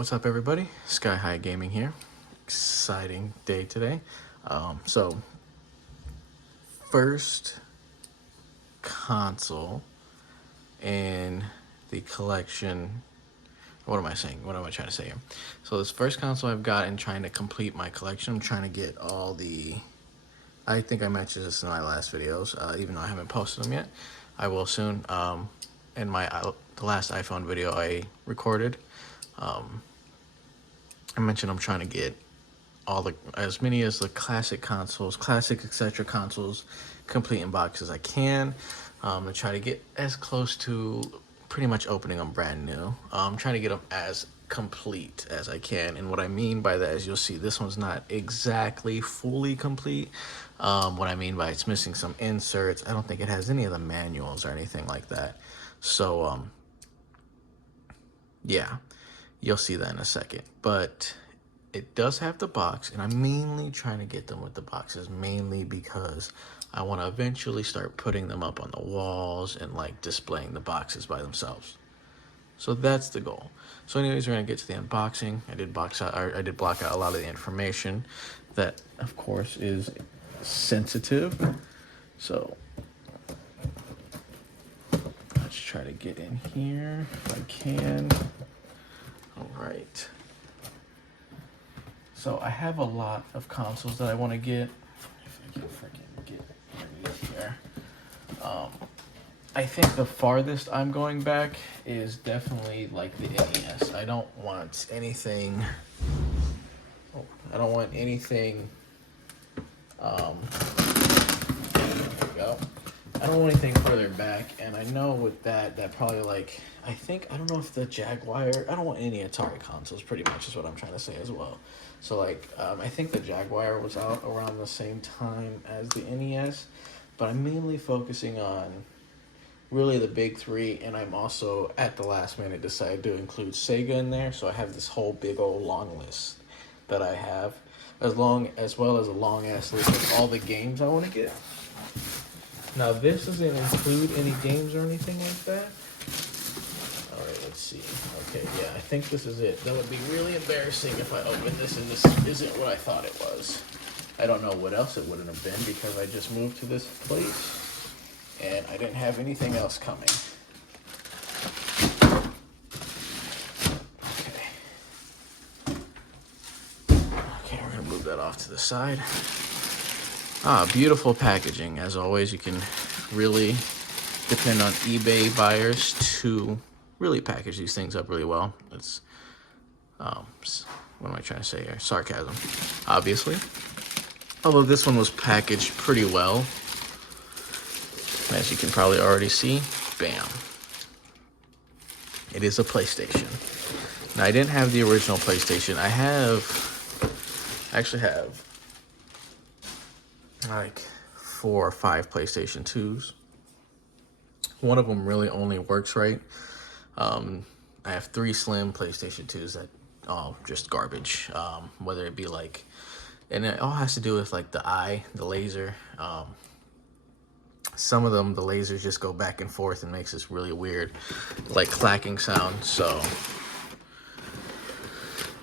What's up everybody? Sky High Gaming here. Exciting day today. So first console in the collection. What am I saying? What am I trying to say here? So this first console I've got in trying to complete my collection. I'm trying to get all the, I think I mentioned this in my last videos, even though I haven't posted them yet. I will soon. In my the last iPhone video I recorded, I mentioned I'm trying to get as many as the classic consoles, classic etc. consoles, complete in box as I can, to try to get as close to pretty much opening them brand new. I'm trying to get them as complete as I can, and what I mean by that is you'll see this one's not exactly fully complete. What I mean by it's missing some inserts. I don't think it has any of the manuals or anything like that. So yeah, you'll see that in a second, but it does have the box, and I'm mainly trying to get them with the boxes, mainly because I want to eventually start putting them up on the walls and like displaying the boxes by themselves. So that's the goal. So anyways, we're gonna get to the unboxing. I did block out a lot of the information that of course is sensitive. So let's try to get in here if I can. All right. So I have a lot of consoles that I want to get. If I can freaking get underneath here. I think the farthest I'm going back is definitely like the NES. I don't want anything. I don't want anything. There we go. I don't want anything further back, and I know with that probably like, I don't know if the Jaguar, I don't want any Atari consoles, pretty much is what I'm trying to say as well. So like, I think the Jaguar was out around the same time as the NES, but I'm mainly focusing on really the big three, and I'm also at the last minute decided to include Sega in there, so I have this whole big old long list that I have, as well as a long ass list of all the games I want to get. Now this doesn't include any games or anything like that. All right, let's see. Okay, yeah, I think this is it. That would be really embarrassing if I opened this and this isn't what I thought it was. I don't know what else it wouldn't have been because I just moved to this place and I didn't have anything else coming. Okay, we're gonna move that off to the side. Beautiful packaging. As always, you can really depend on eBay buyers to really package these things up really well. It's, what am I trying to say here? Sarcasm, obviously. Although this one was packaged pretty well. As you can probably already see, bam. It is a PlayStation. Now, I didn't have the original PlayStation. I actually have like 4 or 5 PlayStation 2s. One of them really only works right. I have 3 slim PlayStation 2s that just garbage. Whether it be like, and it all has to do with like the laser. Some of them, the lasers just go back and forth and makes this really weird, like clacking sound. So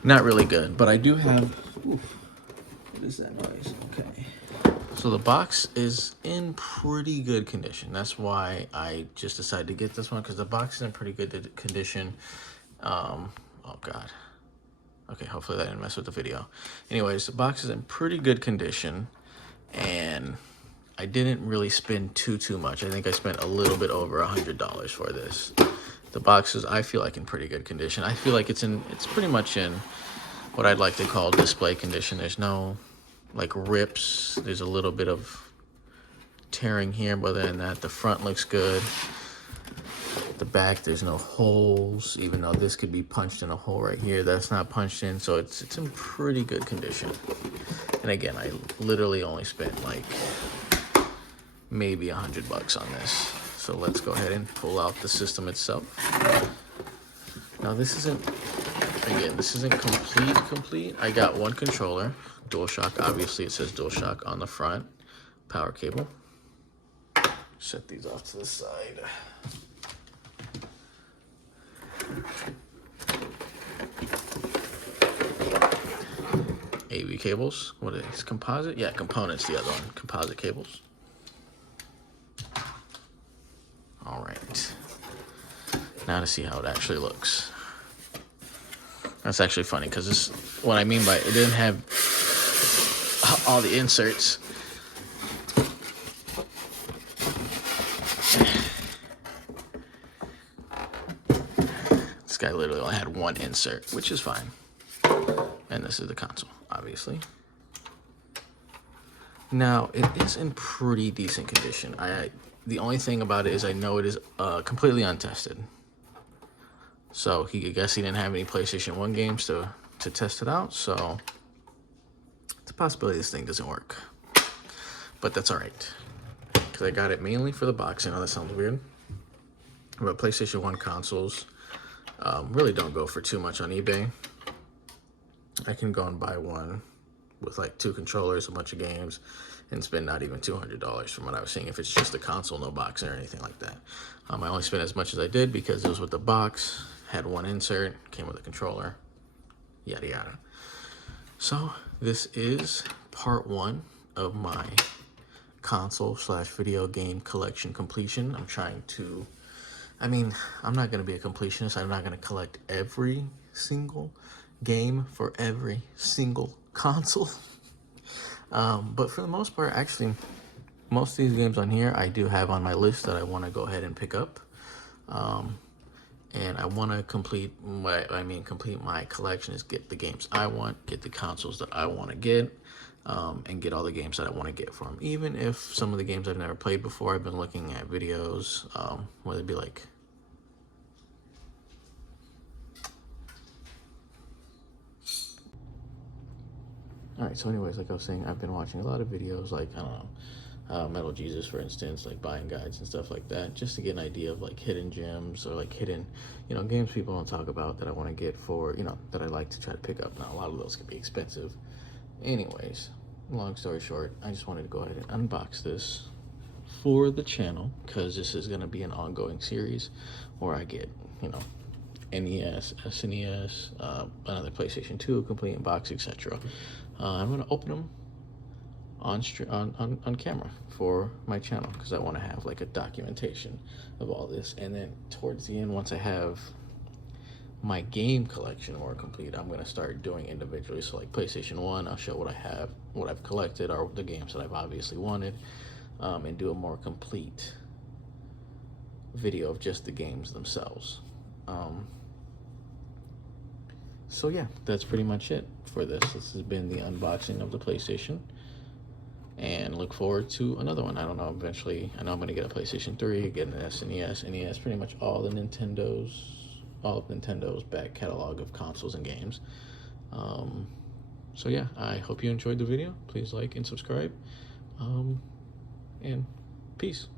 not really good. But I do have. Oof, what is that noise? Okay. So the box is in pretty good condition. That's why I just decided to get this one, because the box is in pretty good condition. Oh God. Okay, hopefully that didn't mess with the video. Anyways, the box is in pretty good condition, and I didn't really spend too much. I think I spent a little bit over $100 for this. The box is, I feel like, in pretty good condition. I feel like it's pretty much in what I'd like to call display condition. There's no like rips. There's a little bit of tearing here, but other than that, the front looks good. The back, there's no holes, even though this could be punched in a hole right here. That's not punched in, so it's in pretty good condition. And again, I literally only spent like maybe $100 on this. So let's go ahead and pull out the system itself. Now this isn't complete. I got one controller, DualShock. Obviously it says DualShock on the front. Power cable. Set these off to the side. AV cables. What are these? Composite? Yeah, components, the other one. Composite cables. All right. Now to see how it actually looks. That's actually funny because this, what I mean by it didn't have all the inserts. This guy literally only had one insert, which is fine. And this is the console, obviously. Now, it is in pretty decent condition. The only thing about it is I know it is completely untested. So I guess he didn't have any PlayStation 1 games to test it out. So it's a possibility this thing doesn't work. But that's all right. Because I got it mainly for the box. I know that sounds weird. But PlayStation 1 consoles really don't go for too much on eBay. I can go and buy one with like 2 controllers, a bunch of games, and spend not even $200 from what I was seeing if it's just a console, no box or anything like that. I only spent as much as I did because it was with the box, had one insert, came with a controller, yada yada. So this is part 1 of my console/video game collection completion. I'm trying to, I'm not going to be a completionist. I'm not going to collect every single game for every single console. But for the most part, actually, most of these games on here I do have on my list that I want to go ahead and pick up. And I want to complete my collection is get the games I want, get the consoles that I want to get, and get all the games that I want to get for them. Even if some of the games I've never played before, I've been looking at videos, whether it be like Alright, so anyways, like I was saying, I've been watching a lot of videos, like, I don't know, Metal Jesus, for instance, like buying guides and stuff like that, just to get an idea of like hidden gems or like hidden, games people don't talk about that I want to get for, that I like to try to pick up. Now, a lot of those can be expensive. Anyways, long story short, I just wanted to go ahead and unbox this for the channel because this is going to be an ongoing series where I get, NES, SNES, another PlayStation 2, complete box, etc. I'm going to open them on camera for my channel because I want to have like a documentation of all this. And then towards the end, once I have my game collection more complete, I'm going to start doing individually. So like PlayStation 1, I'll show what I have, what I've collected, or the games that I've obviously wanted, and do a more complete video of just the games themselves. So yeah, that's pretty much it for this. This has been the unboxing of the PlayStation, and look forward to another one. I don't know, eventually, I know I'm going to get a PlayStation 3, get an SNES, NES, pretty much all of Nintendo's back catalog of consoles and games. So yeah, I hope you enjoyed the video. Please like and subscribe, and peace.